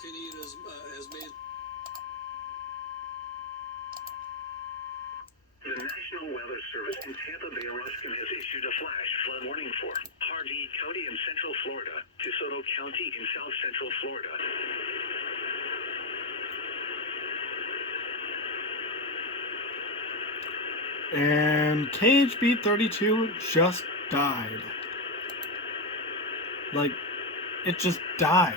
Hurricane Ian has made. The National Weather Service in Tampa Bay, Ruskin has issued a flash flood warning for Hardy County in central Florida, DeSoto County in south central Florida. And KHB 32 just died. Like, it just died.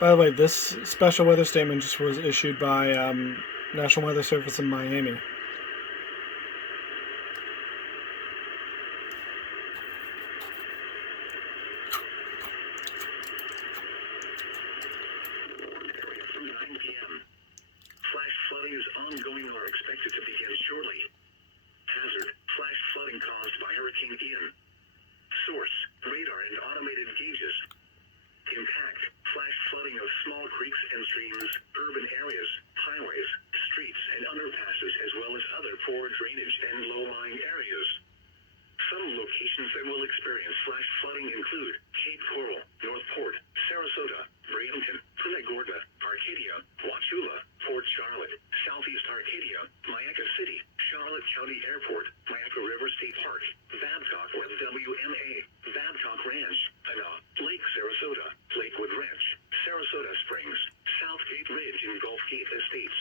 By the way, this special weather statement just was issued by National Weather Service in Miami. From 9 p.m. Flash flooding is ongoing or expected to begin shortly. Hazard, flash flooding caused by Hurricane Ian. Source, radar and automated gauges. Impact, flash flooding of small creeks and streams, urban areas, highways, streets and underpasses, as well as other poor drainage and low-lying areas. Some locations that will experience flash flooding include Cape Coral, North Port, Sarasota, Bradenton, Punta Gorda, Arcadia, Wauchula, Port Charlotte, Southeast Arcadia, Mayaca City, Charlotte County Airport, Mayaca River State Park, Babcock with WMA, Babcock Ranch, Lake Sarasota, Lakewood Ranch, Sarasota Springs, Southgate Ridge and Gulf Gate Estates.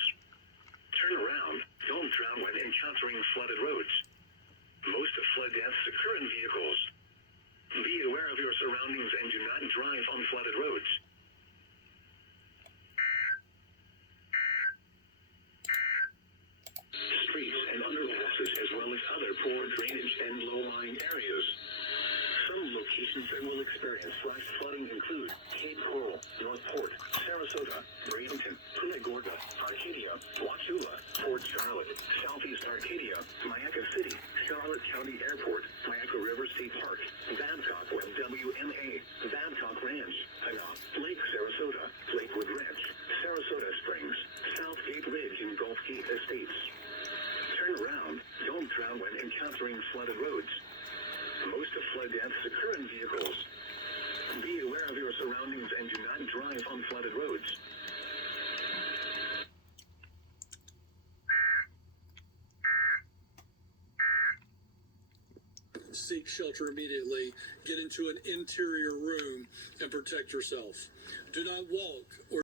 Turn around, don't drown when encountering flooded roads. Most of flood deaths occur in vehicles. Be aware of your surroundings and do not drive on flooded roads. Streets and underpasses, as well as other poor drainage and low-lying areas. Some locations that will experience flash flooding include Cape Coral, North Port, Sarasota, Bradenton, Punta Gorda, Arcadia, Wauchula, Port Charlotte, Southeast Arcadia, Mayaca City, Charlotte County Airport, Mayaca River State Park, Babcock with WMA, Babcock Ranch, Lake Sarasota, Lakewood Ranch, Sarasota Springs, Southgate Ridge and Gulf Gate Estates. Turn around, don't drown when encountering flooded roads. Most of flood deaths occur in vehicles. Be aware of your surroundings and do not drive on flooded roads. Seek shelter immediately. Get into an interior room and protect yourself. Do not walk or